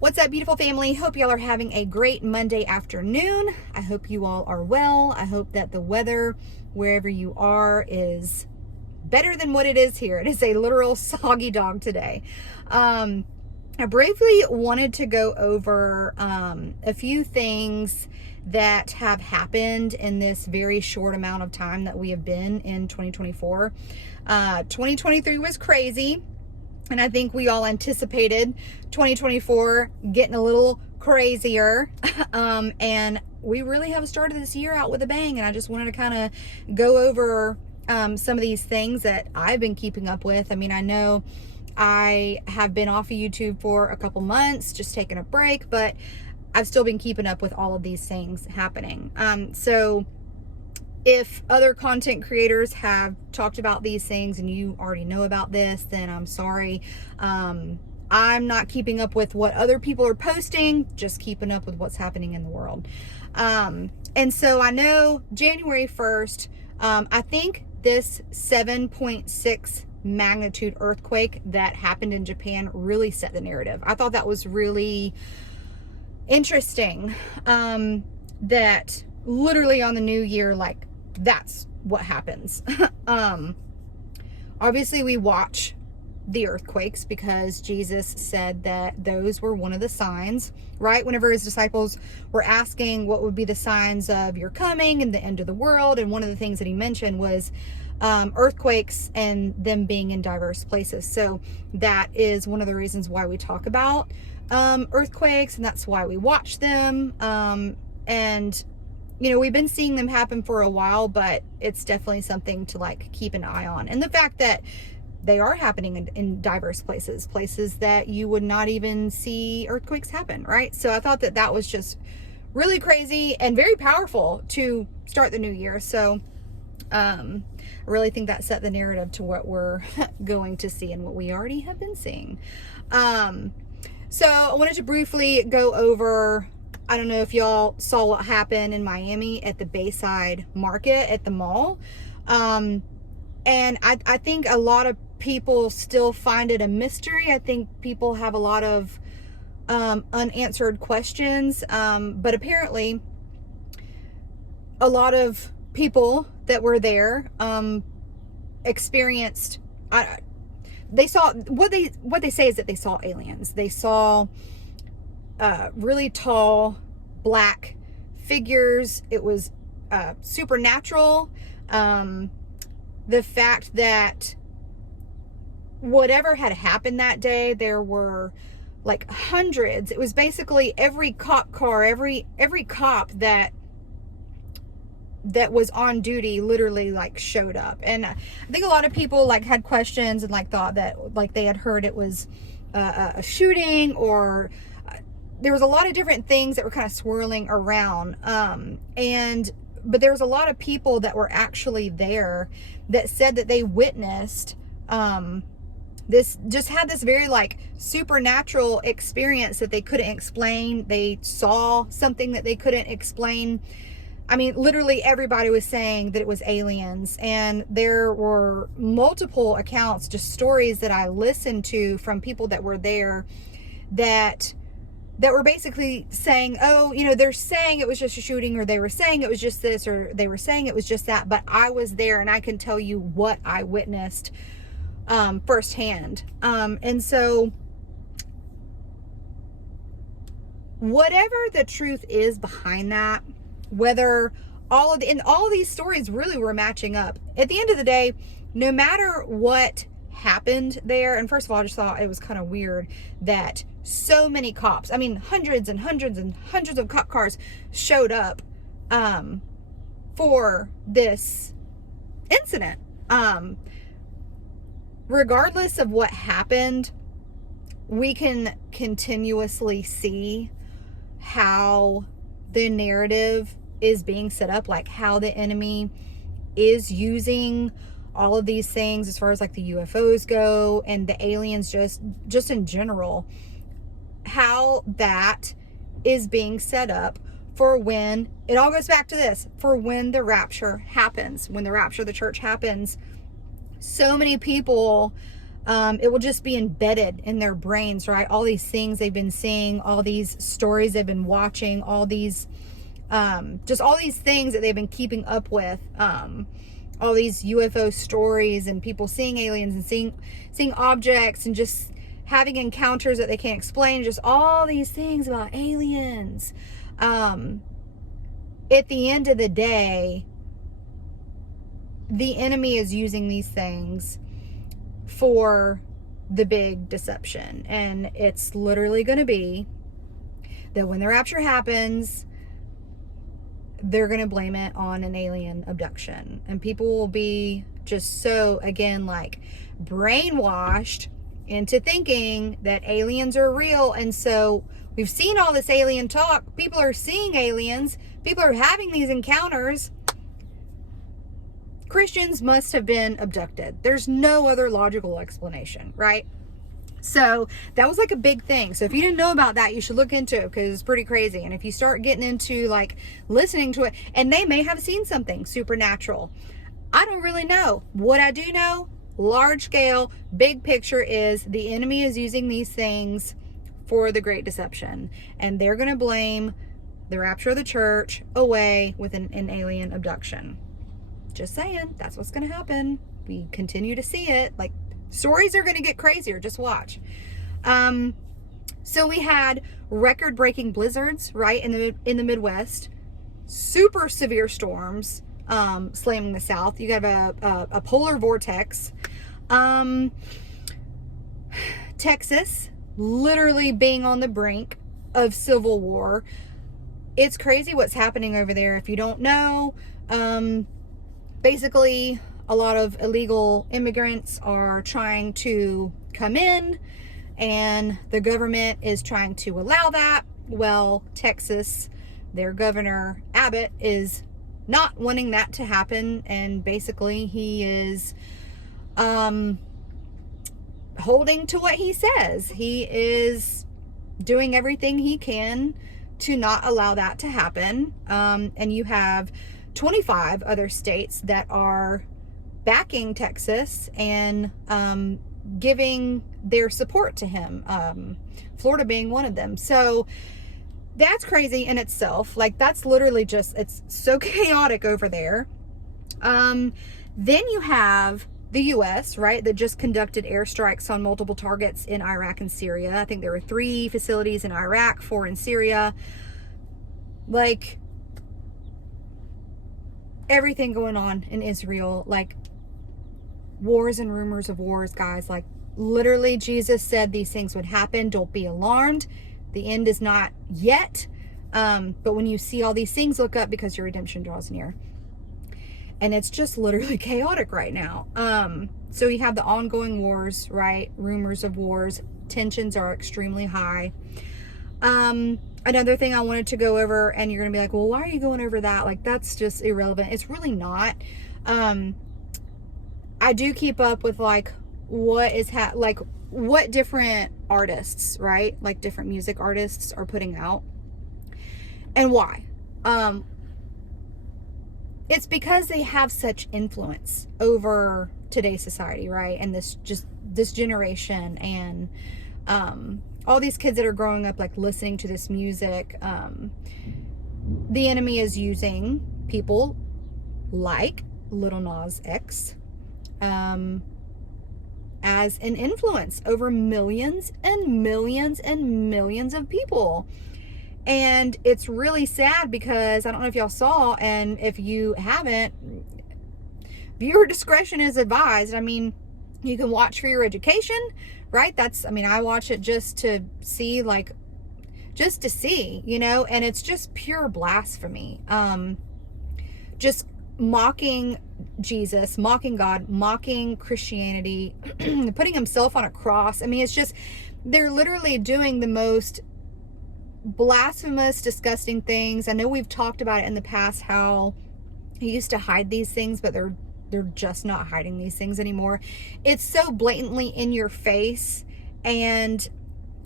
What's up, beautiful family? Hope y'all are having a great Monday afternoon. I hope you all are well. I hope that the weather wherever you are is better than what it is here. It is a literal soggy dog today. I briefly wanted to go over a few things that have happened in this very short amount of time that we have been in 2024. 2023 was crazy. And I think we all anticipated 2024 getting a little crazier. And we really have started this year out with a bang. And I just wanted to kind of go over some of these things that I've been keeping up with. I mean, I know I have been off of YouTube for a couple months, just taking a break, but I've still been keeping up with all of these things happening. So if other content creators have talked about these things and you already know about this, then I'm sorry. I'm not keeping up with what other people are posting, just keeping up with what's happening in the world. And so I know January 1st, I think this 7.6 magnitude earthquake that happened in Japan really set the narrative. I thought that was really interesting, that literally on the new year, like, that's what happens. Obviously we watch the earthquakes because Jesus said that those were one of the signs, right? Whenever his disciples were asking what would be the signs of your coming and the end of the world, and one of the things that he mentioned was earthquakes and them being in diverse places. So that is one of the reasons why we talk about earthquakes, and that's why we watch them. And you know, we've been seeing them happen for a while, but it's definitely something to like keep an eye on. And the fact that they are happening in diverse places that you would not even see earthquakes happen, right? So I thought that that was just really crazy and very powerful to start the new year. So I really think that set the narrative to what we're going to see and what we already have been seeing. So I wanted to briefly go over, I don't know if y'all saw what happened in Miami at the Bayside Market at the mall. And I think a lot of people still find it a mystery. I think people have a lot of unanswered questions. But apparently a lot of people that were there experienced, they saw, what they say is that they saw aliens. They saw really tall black figures. It was supernatural. The fact that whatever had happened that day, there were like hundreds. It was basically every cop car, every cop that was on duty literally like showed up. And I think a lot of people like had questions and like thought that like they had heard it was a shooting, or there was a lot of different things that were kind of swirling around. But there was a lot of people that were actually there that said that they witnessed, this, just had this very like supernatural experience that they couldn't explain. They saw something that they couldn't explain. I mean, literally everybody was saying that it was aliens, and there were multiple accounts, just stories that I listened to from people that were there that were basically saying, oh, you know, they're saying it was just a shooting, or they were saying it was just this, or they were saying it was just that, but I was there and I can tell you what I witnessed firsthand. And so whatever the truth is behind that, whether all of these stories really were matching up, at the end of the day, no matter what happened there. And first of all, I just thought it was kind of weird that so many cops, I mean, hundreds and hundreds and hundreds of cop cars showed up for this incident. Regardless of what happened, we can continuously see how the narrative is being set up, like how the enemy is using all of these things as far as like the UFOs go and the aliens, just in general, how that is being set up for when it all goes back to this, for when the rapture happens, when the rapture of the church happens. So many people It will just be embedded in their brains, right? All these things they've been seeing, all these stories they've been watching, all these, just all these things that they've been keeping up with, all these UFO stories and people seeing aliens and seeing objects and just having encounters that they can't explain, just all these things about aliens. At the end of the day, the enemy is using these things for the big deception. And it's literally going to be that when the rapture happens, they're going to blame it on an alien abduction. And people will be just so, again, like brainwashed into thinking that aliens are real. And so we've seen all this alien talk. People are seeing aliens. People are having these encounters. Christians must have been abducted. There's no other logical explanation, right? So that was like a big thing. So if you didn't know about that, you should look into it because it's pretty crazy. And if you start getting into like listening to it, and they may have seen something supernatural. I don't really know. What I do know, large scale, big picture, is the enemy is using these things for the great deception. And they're going to blame the rapture of the church away with an alien abduction. Just saying, that's what's going to happen. We continue to see it. Like, stories are going to get crazier. Just watch. So we had record-breaking blizzards, right, in the Midwest. Super severe storms slamming the South. You have a polar vortex. Texas literally being on the brink of civil war. It's crazy what's happening over there. If you don't know, basically, a lot of illegal immigrants are trying to come in, and the government is trying to allow that. Well, Texas, their governor, Abbott, is not wanting that to happen, and basically he is holding to what he says. He is doing everything he can to not allow that to happen. And you have 25 other states that are backing Texas and giving their support to him, Florida being one of them. So that's crazy in itself. Like, that's literally just, it's so chaotic over there. Then you have the US, right, that just conducted airstrikes on multiple targets in Iraq and Syria. I think there were 3 facilities in Iraq, 4 in Syria. Like, everything going on in Israel, like wars and rumors of wars, guys. Like, literally, Jesus said these things would happen. Don't be alarmed. The end is not yet. But when you see all these things, look up, because your redemption draws near. And it's just literally chaotic right now. So you have the ongoing wars, right? Rumors of wars. Tensions are extremely high. Another thing I wanted to go over, and you're going to be like, well, why are you going over that? Like, that's just irrelevant. It's really not. I do keep up with like what is like what different artists, right? Like different music artists are putting out, and why. It's because they have such influence over today's society, right? And this generation, and all these kids that are growing up like listening to this music. The enemy is using people like Lil Nas X as an influence over millions and millions and millions of people. And it's really sad, because I don't know if y'all saw, and if you haven't, viewer discretion is advised. I mean, you can watch for your education, right? I watch it just to see, you know, and it's just pure blasphemy. Just mocking Jesus, mocking God, mocking Christianity, putting himself on a cross. I mean, it's just, they're literally doing the most blasphemous, disgusting things. I know we've talked about it in the past, how he used to hide these things, but they're just not hiding these things anymore. It's so blatantly in your face, and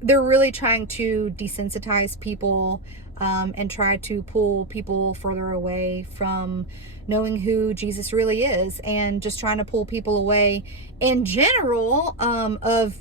they're really trying to desensitize people, and try to pull people further away from knowing who Jesus really is, and just trying to pull people away in general, of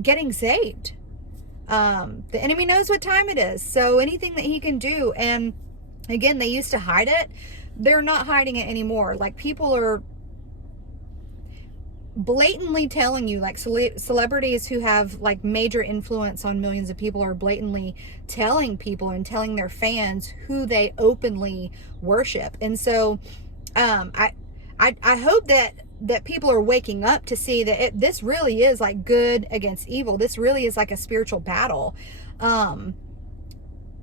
getting saved. The enemy knows what time it is, so anything that he can do. And again, they used to hide it. They're not hiding it anymore. Like, people are blatantly telling you, like celebrities who have like major influence on millions of people are blatantly telling people and telling their fans who they openly worship. And so I hope that people are waking up to see that this really is like good against evil. This really is like a spiritual battle.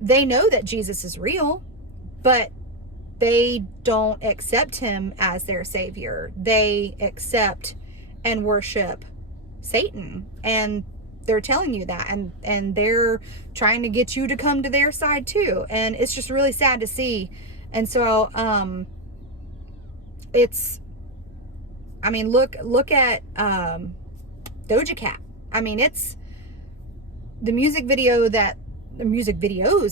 They know that Jesus is real, but they don't accept him as their savior. They accept and worship Satan, and they're telling you that, and they're trying to get you to come to their side too. And it's just really sad to see. And so it's, I mean, look at Doja Cat. I mean, it's the music videos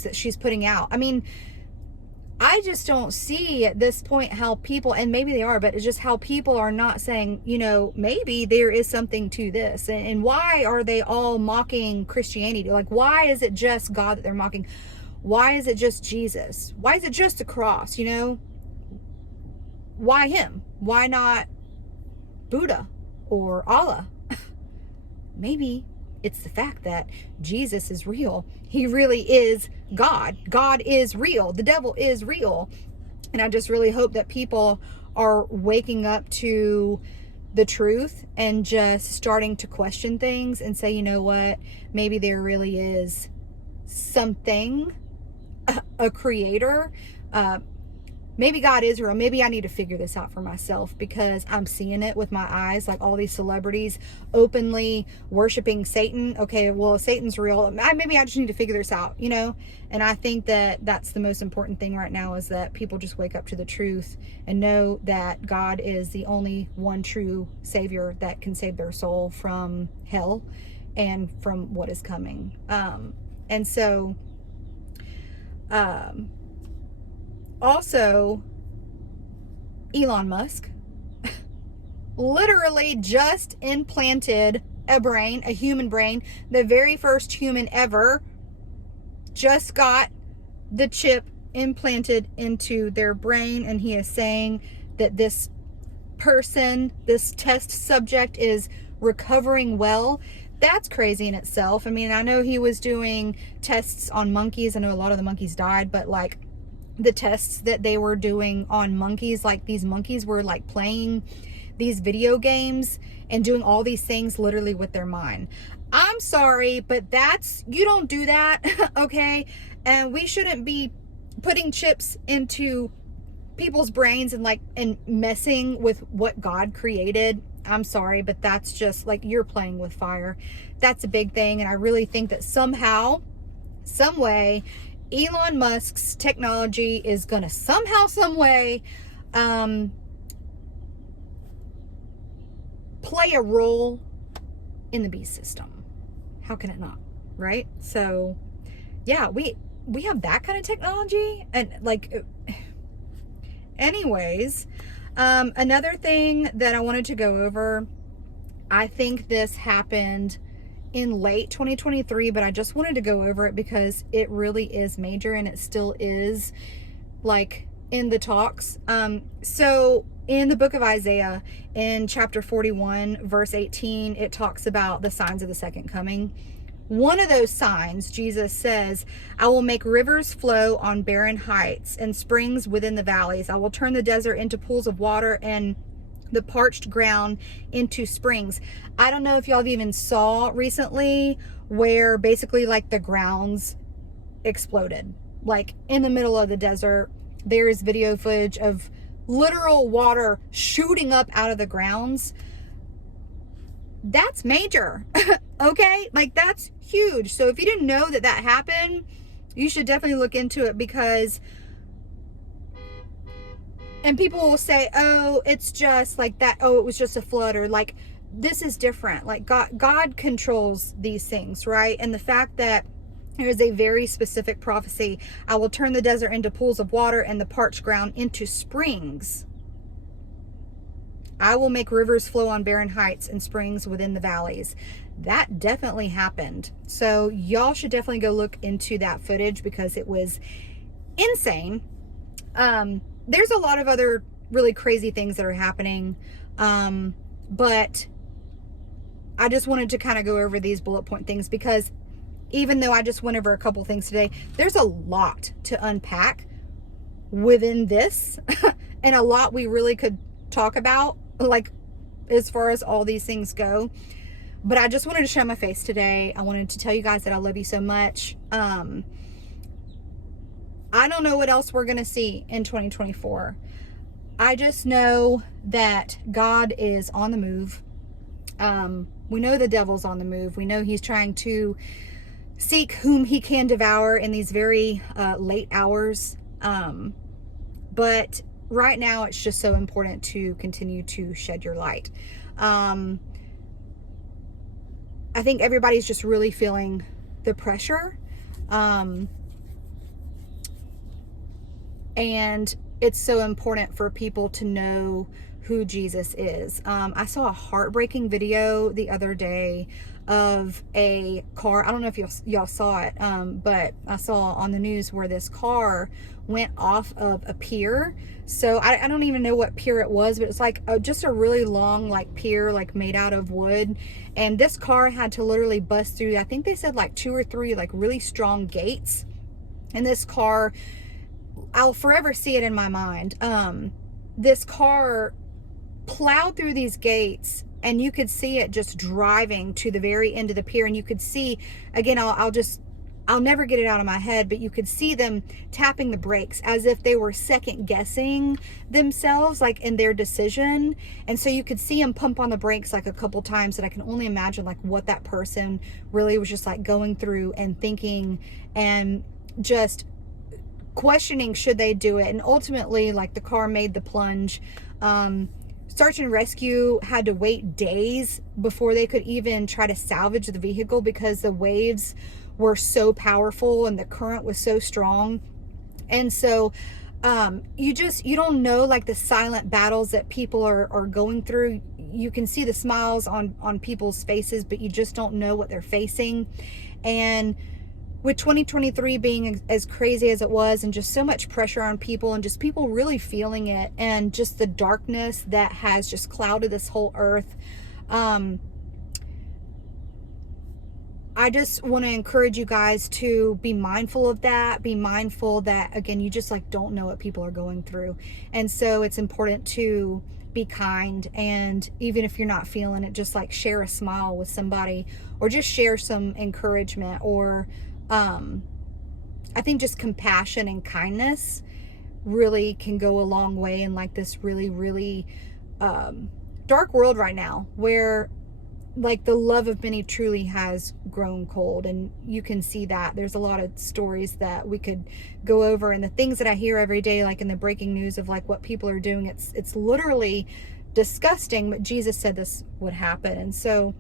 that she's putting out. I mean, I just don't see at this point how people, and maybe they are, but it's just how people are not saying, you know, maybe there is something to this. And why are they all mocking Christianity? Like, why is it just God that they're mocking? Why is it just Jesus? Why is it just the cross, you know? Why him? Why not Buddha or Allah? Maybe it's the fact that Jesus is real. He really is God. God is real. The devil is real. And I just really hope that people are waking up to the truth and just starting to question things and say, you know what, maybe there really is something, a creator. Maybe God is real. Maybe I need to figure this out for myself, because I'm seeing it with my eyes, like all these celebrities openly worshiping Satan. Okay, well, Satan's real. Maybe I just need to figure this out, you know? And I think that that's the most important thing right now, is that people just wake up to the truth and know that God is the only one true Savior that can save their soul from hell and from what is coming. And so, also, Elon Musk literally just implanted a brain, a human brain. The very first human ever just got the chip implanted into their brain, and he is saying that this person, this test subject, is recovering well. That's crazy in itself. I mean, I know he was doing tests on monkeys. I know a lot of the monkeys died, but like, the tests that they were doing on monkeys, like these monkeys were like playing these video games and doing all these things literally with their mind. I'm sorry, but you don't do that. Okay. And we shouldn't be putting chips into people's brains and messing with what God created. I'm sorry, but that's just like, you're playing with fire. That's a big thing. And I really think that somehow, some way, Elon Musk's technology is going to somehow, some way, play a role in the beast system. How can it not? Right? So, yeah, we have that kind of technology. And like, anyways, another thing that I wanted to go over, I think this happened in late 2023, but I just wanted to go over it because it really is major, and it still is like in the talks. So in the book of Isaiah, in chapter 41, verse 18, it talks about the signs of the second coming. One of those signs, Jesus says, I will make rivers flow on barren heights and springs within the valleys. I will turn the desert into pools of water and the parched ground into springs. I don't know if y'all have even saw recently where basically like the grounds exploded. Like in the middle of the desert, there is video footage of literal water shooting up out of the grounds. That's major. Okay? Like, that's huge. So if you didn't know that that happened, you should definitely look into it, because, and people will say, oh, it's just like that. Oh, it was just a flood, or like this is different. Like God controls these things, right? And the fact that there is a very specific prophecy. I will turn the desert into pools of water and the parched ground into springs. I will make rivers flow on barren heights and springs within the valleys. That definitely happened. So y'all should definitely go look into that footage because it was insane. There's a lot of other really crazy things that are happening. But I just wanted to kind of go over these bullet point things because even though I just went over a couple things today, there's a lot to unpack within this and a lot we really could talk about, like as far as all these things go. But I just wanted to show my face today. I wanted to tell you guys that I love you so much. I don't know what else we're going to see in 2024. I just know that God is on the move. We know the devil's on the move. We know he's trying to seek whom he can devour in these very late hours. But right now it's just so important to continue to shed your light. I think everybody's just really feeling the pressure. And it's so important for people to know who Jesus is. I saw a heartbreaking video the other day of a car. I don't know if y'all saw it, but I saw on the news where this car went off of a pier. So I don't even know what pier it was, but it's like just a really long like pier, like made out of wood. And this car had to literally bust through, I think they said like 2 or 3 like really strong gates. And this car, I'll forever see it in my mind. This car plowed through these gates and you could see it just driving to the very end of the pier. And you could see, again, I'll never get it out of my head, but you could see them tapping the brakes as if they were second guessing themselves, like in their decision. And so you could see them pump on the brakes like a couple times, and I can only imagine like what that person really was just like going through and thinking and just questioning, should they do it? And ultimately, like, the car made the plunge. Search and rescue had to wait days before they could even try to salvage the vehicle because the waves were so powerful and the current was so strong. And so you don't know, like, the silent battles that people are going through. You can see the smiles on people's faces, but you just don't know what they're facing. And with 2023 being as crazy as it was, and just so much pressure on people, and just people really feeling it, and just the darkness that has just clouded this whole earth, I just want to encourage you guys to be mindful of that. Be mindful that, again, you just like don't know what people are going through. And so it's important to be kind. And even if you're not feeling it, just like share a smile with somebody, or just share some encouragement, or I think just compassion and kindness really can go a long way in like this really, really dark world right now, where like the love of many truly has grown cold. And you can see that there's a lot of stories that we could go over, and the things that I hear every day, like in the breaking news of like what people are doing, it's literally disgusting, but Jesus said this would happen. And so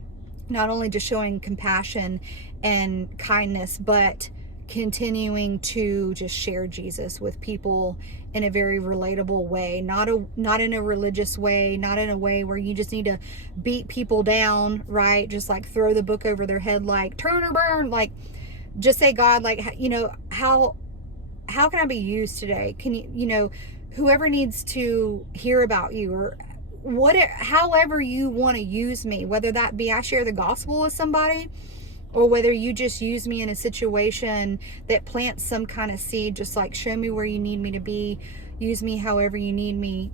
not only just showing compassion and kindness, but continuing to just share Jesus with people in a very relatable way, not in a religious way, not in a way where you just need to beat people down, right? Just like throw the book over their head, like turn or burn, like just say, God, like, you know, how can I be used today? Can you, whoever needs to hear about you, or however you want to use me, whether that be I share the gospel with somebody, or whether you just use me in a situation that plants some kind of seed, just like show me where you need me to be, use me however you need me.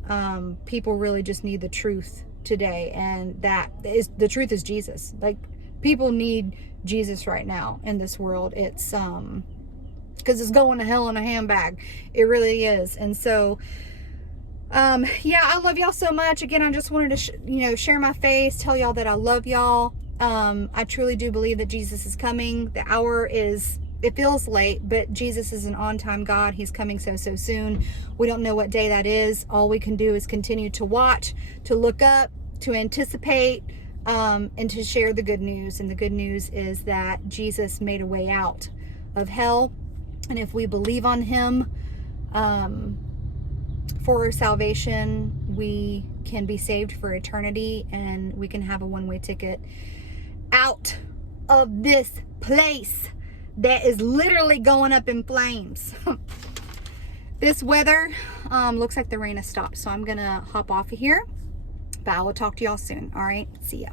People really just need the truth today, and the truth is Jesus. Like, people need Jesus right now in this world. It's because it's going to hell in a handbag. It really is. And so yeah, I love y'all so much. Again, I just wanted to share my face, tell y'all that I love y'all. I truly do believe that Jesus is coming. The hour it feels late, but Jesus is an on-time God. He's coming so soon. We don't know what day that is. All we can do is continue to watch, to look up, to anticipate, and to share the good news. And the good news is that Jesus made a way out of hell. And if we believe on him for salvation, we can be saved for eternity, and we can have a one-way ticket out of this place that is literally going up in flames. This weather looks like the rain has stopped, so I'm gonna hop off of here, but I will talk to y'all soon. All right, see ya.